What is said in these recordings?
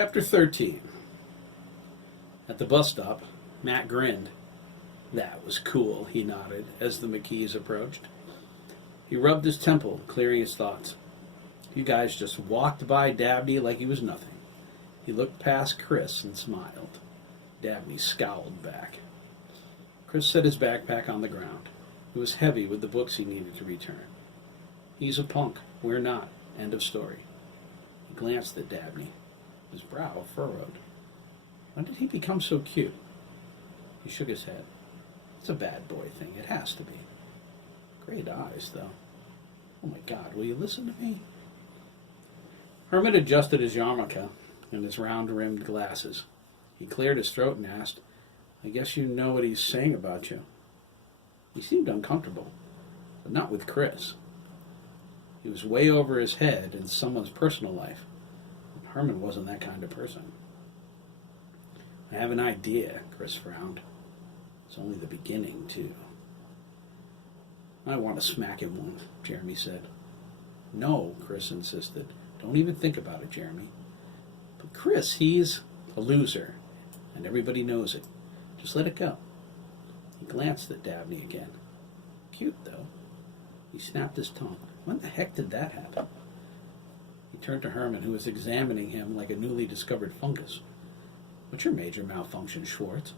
Chapter 13. At the bus stop, Matt grinned. That was cool, he nodded as the McKees approached. He rubbed his temple, clearing his thoughts. You guys just walked by Dabney like he was nothing. He looked past Chris and smiled. Dabney scowled back. Chris set his backpack on the ground. It was heavy with the books he needed to return. He's a punk. We're not. End of story. He glanced at Dabney. His brow furrowed. When did he become so cute? He shook his head. It's a bad boy thing. It has to be. Great eyes, though. Oh my God, will you listen to me? Herman adjusted his yarmulke and his round-rimmed glasses. He cleared his throat and asked, I guess you know what he's saying about you. He seemed uncomfortable, but not with Chris. He was way over his head in someone's personal life. Herman wasn't that kind of person. I have an idea, Chris frowned. It's only the beginning, too. I want to smack him one, Jeremy said. No, Chris insisted. Don't even think about it, Jeremy. But Chris, he's a loser, and everybody knows it. Just let it go. He glanced at Dabney again. Cute, though. He snapped his tongue. When the heck did that happen? He turned to Herman, who was examining him like a newly discovered fungus. What's your major malfunction, Schwartz?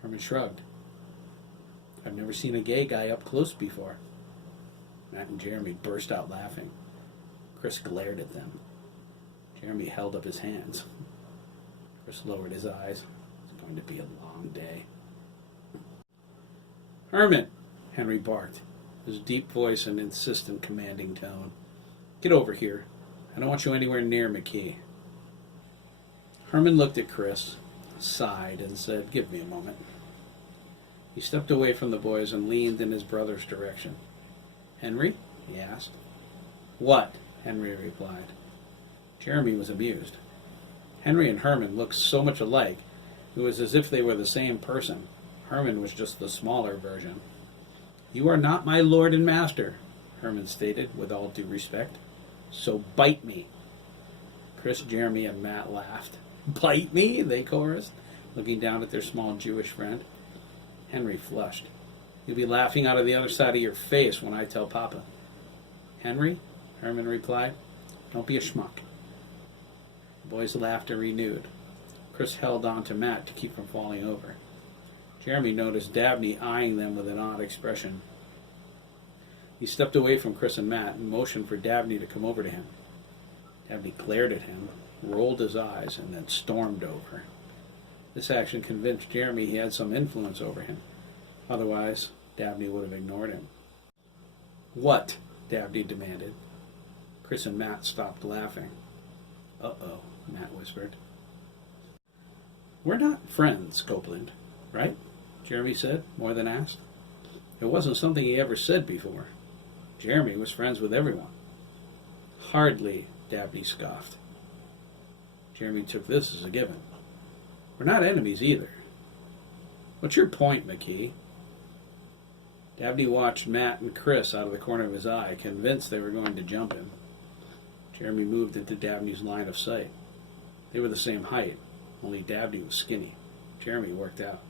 Herman shrugged. I've never seen a gay guy up close before. Matt and Jeremy burst out laughing. Chris glared at them. Jeremy held up his hands. Chris lowered his eyes. It's going to be a long day. Herman, Henry barked, his deep voice and insistent, commanding tone. Get over here. I don't want you anywhere near McKee. Herman looked at Chris, sighed, and said, Give me a moment. He stepped away from the boys and leaned in his brother's direction. Henry? He asked. What? Henry replied. Jeremy was amused. Henry and Herman looked so much alike, it was as if they were the same person. Herman was just the smaller version. You are not my lord and master, Herman stated, with all due respect. So bite me. Chris, Jeremy, and Matt laughed. Bite me? They chorused, looking down at their small Jewish friend. Henry flushed. You'll be laughing out of the other side of your face when I tell Papa. Henry, Herman replied, don't be a schmuck. The boys' laughter renewed. Chris held on to Matt to keep from falling over. Jeremy noticed Dabney eyeing them with an odd expression. He stepped away from Chris and Matt and motioned for Dabney to come over to him. Dabney glared at him, rolled his eyes, and then stormed over. This action convinced Jeremy he had some influence over him. Otherwise, Dabney would have ignored him. What? Dabney demanded. Chris and Matt stopped laughing. Uh-oh, Matt whispered. We're not friends, Copeland, right? Jeremy said, more than asked. It wasn't something he ever said before. Jeremy was friends with everyone. Hardly, Dabney scoffed. Jeremy took this as a given. We're not enemies either. What's your point, McKee? Dabney watched Matt and Chris out of the corner of his eye, convinced they were going to jump him. Jeremy moved into Dabney's line of sight. They were the same height, only Dabney was skinny. Jeremy worked out.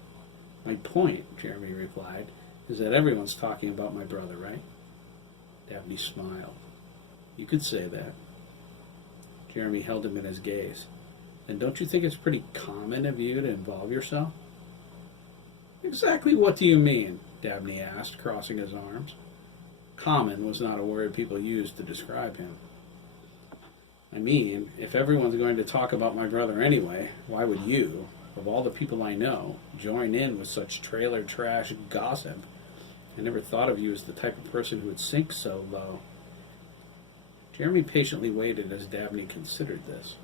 My point, Jeremy replied, is that everyone's talking about my brother, right? Dabney smiled. You could say that. Jeremy held him in his gaze. Then don't you think it's pretty common of you to involve yourself? Exactly what do you mean? Dabney asked, crossing his arms. Common was not a word people used to describe him. I mean, if everyone's going to talk about my brother anyway, why would you, of all the people I know, join in with such trailer trash gossip? I never thought of you as the type of person who would sink so low. Jeremy patiently waited as Dabney considered this.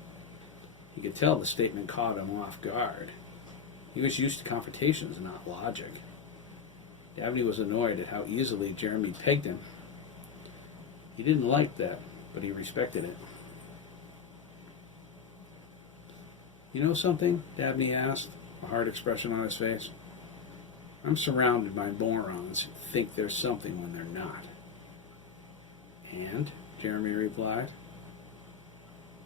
He could tell the statement caught him off guard. He was used to confrontations, not logic. Dabney was annoyed at how easily Jeremy pegged him. He didn't like that, but he respected it. You know something? Dabney asked, a hard expression on his face. I'm surrounded by morons who think there's something when they're not. And? Jeremy replied.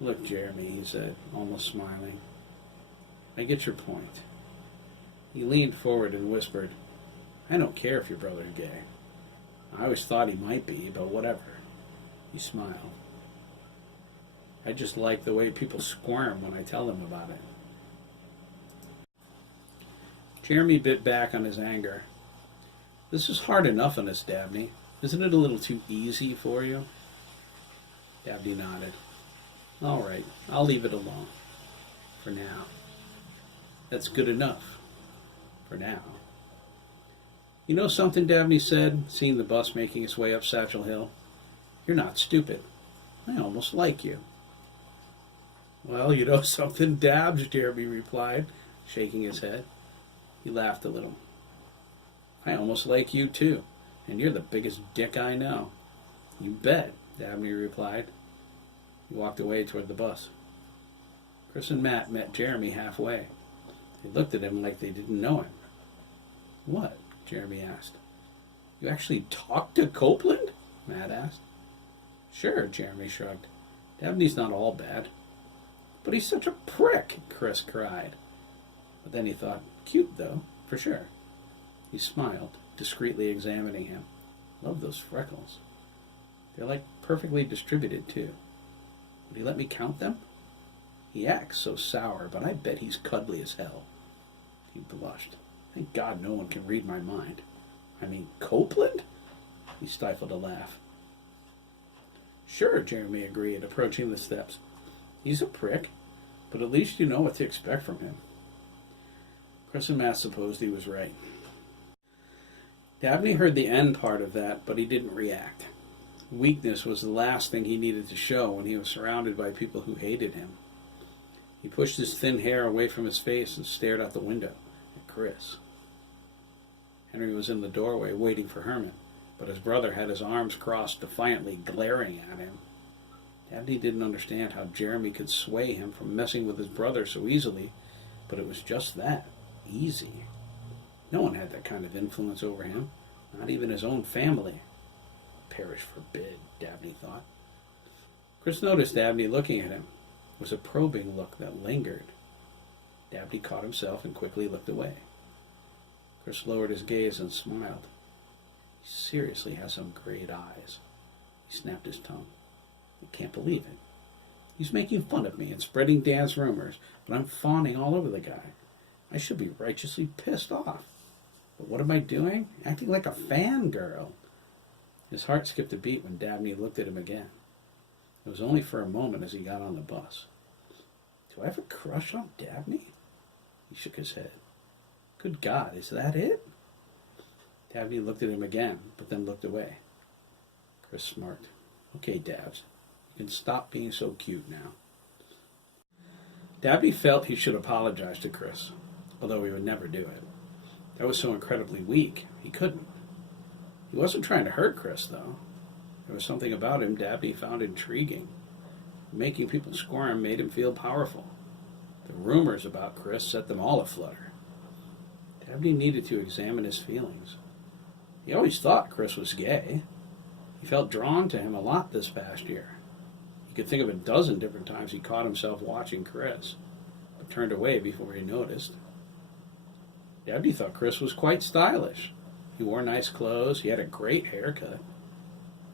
Look, Jeremy, he said, almost smiling. I get your point. He leaned forward and whispered, I don't care if your brother's gay. I always thought he might be, but whatever. He smiled. I just like the way people squirm when I tell them about it. Jeremy bit back on his anger. This is hard enough on us, Dabney. Isn't it a little too easy for you? Dabney nodded. All right, I'll leave it alone. For now. That's good enough. For now. You know something, Dabney said, seeing the bus making its way up Satchel Hill? You're not stupid. I almost like you. Well, you know something, Dabs, Jeremy replied, shaking his head. He laughed a little. I almost like you, too, and you're the biggest dick I know. You bet, Dabney replied. He walked away toward the bus. Chris and Matt met Jeremy halfway. They looked at him like they didn't know him. What? Jeremy asked. You actually talked to Copeland? Matt asked. Sure, Jeremy shrugged. Dabney's not all bad. But he's such a prick, Chris cried. But then he thought, cute though, for sure. He smiled, discreetly examining him. Love those freckles. They're like perfectly distributed too. Would he let me count them? He acts so sour, but I bet he's cuddly as hell. He blushed. Thank God no one can read my mind. I mean, Copeland? He stifled a laugh. Sure, Jeremy agreed, approaching the steps. He's a prick, but at least you know what to expect from him. Chris and Matt supposed he was right. Dabney heard the end part of that, but he didn't react. Weakness was the last thing he needed to show when he was surrounded by people who hated him. He pushed his thin hair away from his face and stared out the window at Chris. Henry was in the doorway waiting for Herman, but his brother had his arms crossed defiantly, glaring at him. Dabney didn't understand how Jeremy could sway him from messing with his brother so easily, but it was just that, easy. No one had that kind of influence over him, not even his own family. Perish forbid, Dabney thought. Chris noticed Dabney looking at him. It was a probing look that lingered. Dabney caught himself and quickly looked away. Chris lowered his gaze and smiled. He seriously has some great eyes. He snapped his tongue. I can't believe it. He's making fun of me and spreading Dan's rumors, but I'm fawning all over the guy. I should be righteously pissed off. But what am I doing? Acting like a fangirl. His heart skipped a beat when Dabney looked at him again. It was only for a moment as he got on the bus. Do I have a crush on Dabney? He shook his head. Good God, is that it? Dabney looked at him again, but then looked away. Chris smirked. Okay, Dabs, you can stop being so cute now. Dabney felt he should apologize to Chris, although he would never do it. That was so incredibly weak, he couldn't. He wasn't trying to hurt Chris, though. There was something about him Dabney found intriguing. Making people squirm made him feel powerful. The rumors about Chris set them all aflutter. Dabney needed to examine his feelings. He always thought Chris was gay. He felt drawn to him a lot this past year. He could think of a dozen different times he caught himself watching Chris, but turned away before he noticed. Dabney thought Chris was quite stylish. He wore nice clothes. He had a great haircut.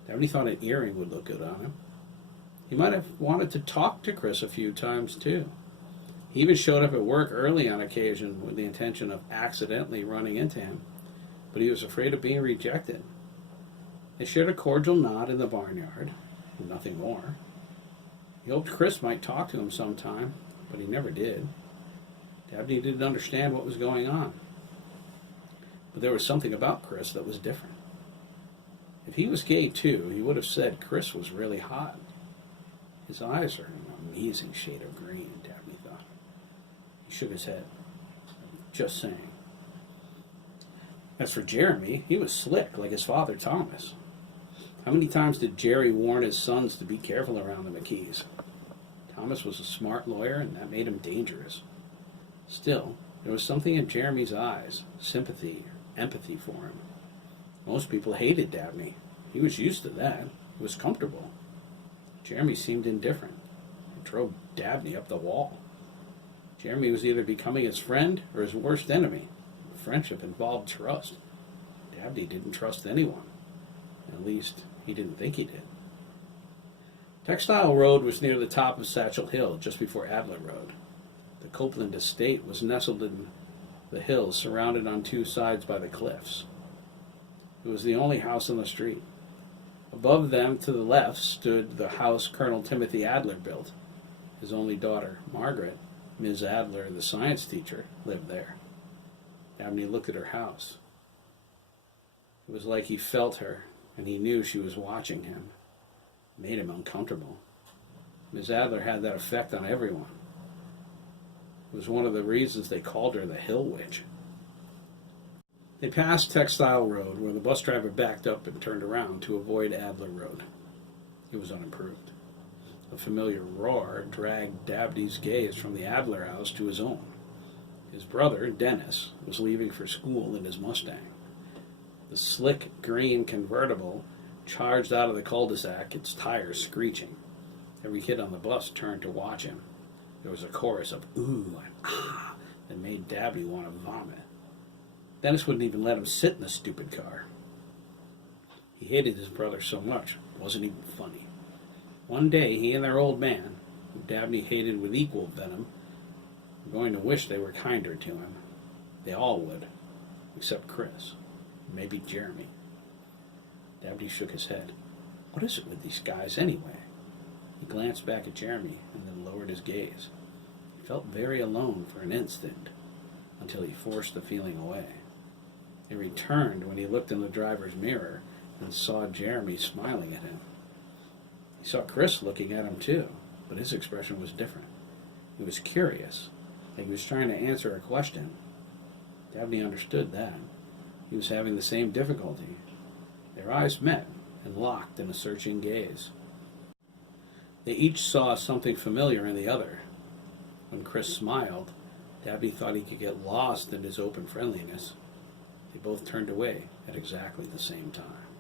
Dabney thought an earring would look good on him. He might have wanted to talk to Chris a few times, too. He even showed up at work early on occasion with the intention of accidentally running into him, but he was afraid of being rejected. They shared a cordial nod in the barnyard, and nothing more. He hoped Chris might talk to him sometime, but he never did. Dabney didn't understand what was going on. But there was something about Chris that was different. If he was gay too, he would have said Chris was really hot. His eyes are an amazing shade of green, Dabney thought. He shook his head. Just saying. As for Jeremy, he was slick, like his father Thomas. How many times did Jerry warn his sons to be careful around the McKees? Thomas was a smart lawyer, and that made him dangerous. Still, there was something in Jeremy's eyes, sympathy, empathy for him. Most people hated Dabney. He was used to that. He was comfortable. Jeremy seemed indifferent. It drove Dabney up the wall. Jeremy was either becoming his friend or his worst enemy. Friendship involved trust. Dabney didn't trust anyone. At least, he didn't think he did. Textile Road was near the top of Satchel Hill, just before Adler Road. The Copeland estate was nestled in the hills, surrounded on two sides by the cliffs. It was the only house on the street. Above them, to the left, stood the house Colonel Timothy Adler built. His only daughter, Margaret, Ms. Adler, the science teacher, lived there. Dabney looked at her house. It was like he felt her, and he knew she was watching him. It made him uncomfortable. Ms. Adler had that effect on everyone. It was one of the reasons they called her the Hill Witch. They passed Textile Road, where the bus driver backed up and turned around to avoid Adler Road. It was unimproved. A familiar roar dragged Dabney's gaze from the Adler house to his own. His brother, Dennis, was leaving for school in his Mustang. The slick green convertible charged out of the cul-de-sac, its tires screeching. Every kid on the bus turned to watch him. There was a chorus of ooh and ah that made Dabney want to vomit. Dennis wouldn't even let him sit in the stupid car. He hated his brother so much, it wasn't even funny. One day, he and their old man, who Dabney hated with equal venom, were going to wish they were kinder to him. They all would, except Chris, maybe Jeremy. Dabney shook his head. What is it with these guys anyway? He glanced back at Jeremy and then lowered his gaze. He felt very alone for an instant, until he forced the feeling away. It returned when he looked in the driver's mirror and saw Jeremy smiling at him. He saw Chris looking at him too, but his expression was different. He was curious, like he was trying to answer a question. Dabney understood that. He was having the same difficulty. Their eyes met and locked in a searching gaze. They each saw something familiar in the other. When Chris smiled, Dabney thought he could get lost in his open friendliness. They both turned away at exactly the same time.